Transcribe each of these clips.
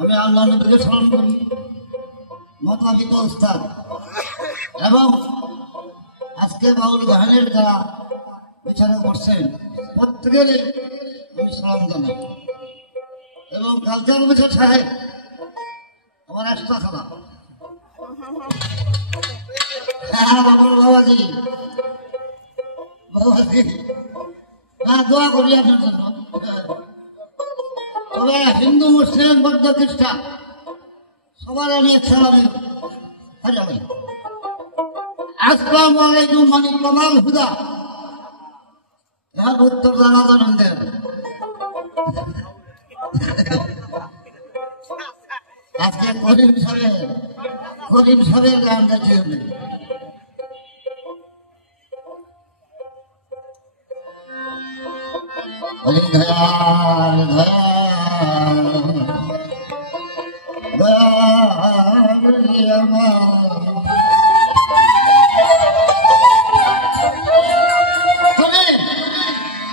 আমি আল্লাহ নবীকে স্মরণ করি, মতামিত ওস্তাদ এবং আজকে বাউল গানের যারা বিছানা করছেন প্রত্যেকেরই আমি সালাম জানাই। এবং কালচার মিশন সাহেব আমার একটা খানা, হ্যাঁ বাবুল বাবাজি বাবাজি, না দোয়া করি আপনার জন্য। তবে হিন্দু মুসলিম বৌদ্ধ খ্রিস্টান সবার আমি সালামি হাজার। আসসালামু আলাইকুম মানিক কামাল হুদা, এর উত্তর জানা জানেন দেন। আজকে করিম সাহেবের গান গাইতে হবে। দয়াল দয়াল দয়াল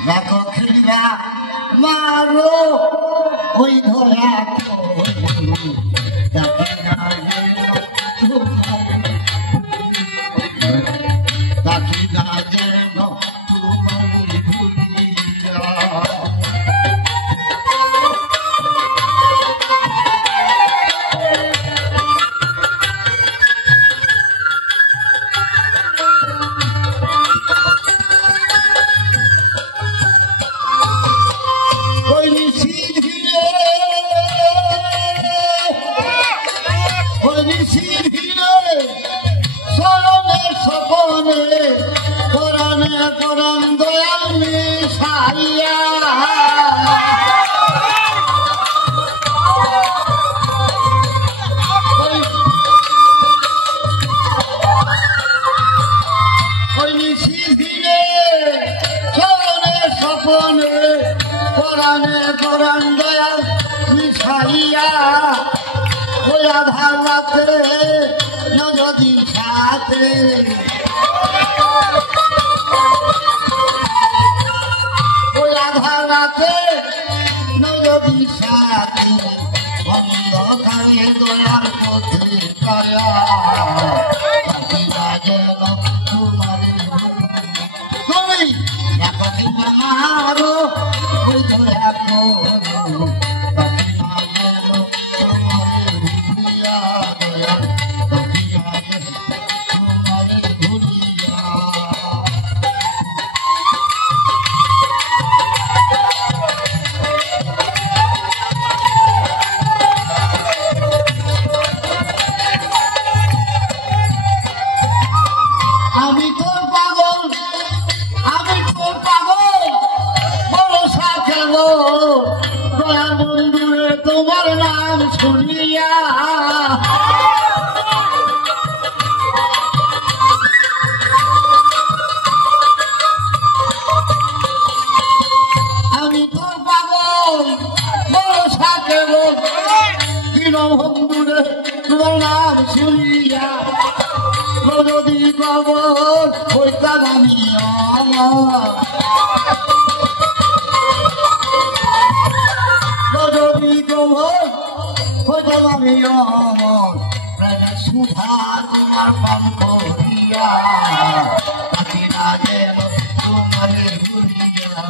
রাখো খেলিবা মারো ওই ধরা তাকি না যেন নদীর সাথে ওই আধার রাতে নদীর সাথে অন্ধকারে দয়ার পথে দয়া যেন তোমার তুমি দেখো মারো ওই দয়া করো তোমার নাম শুনিয়া আমি তোর পাগল বরসা কেবল দীনবন্ধুরে তোমার নাম শুনিয়া যদি কবর হইতাম আমি সুধা তোমার পান করিয়া তাকে না যেন তোমারে ঘুরিয়া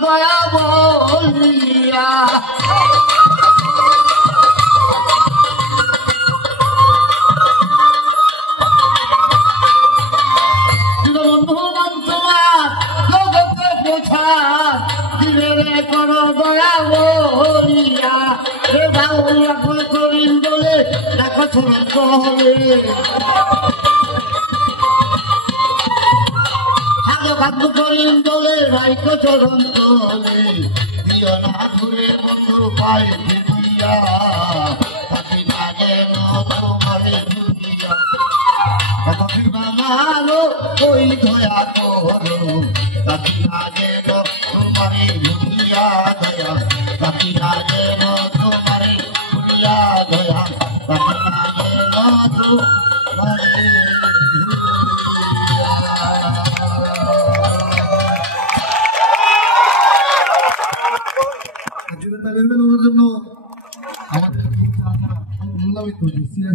দয়া বলিয়া বন্ধুবান তোমার জগতে প্রচার দিলে করো দয়া বলিয়া রে বাউল করিম বলে দেখো চরণ তলে আলো কাব্য করিম দলে রাইকো চরণ তলে দিও না ঘুরে বন্ধু পায়ে ফিরিয়া থাকি না যেন তোমারে দুনিয়া মানো ওই দয়া করো থাকি না যেন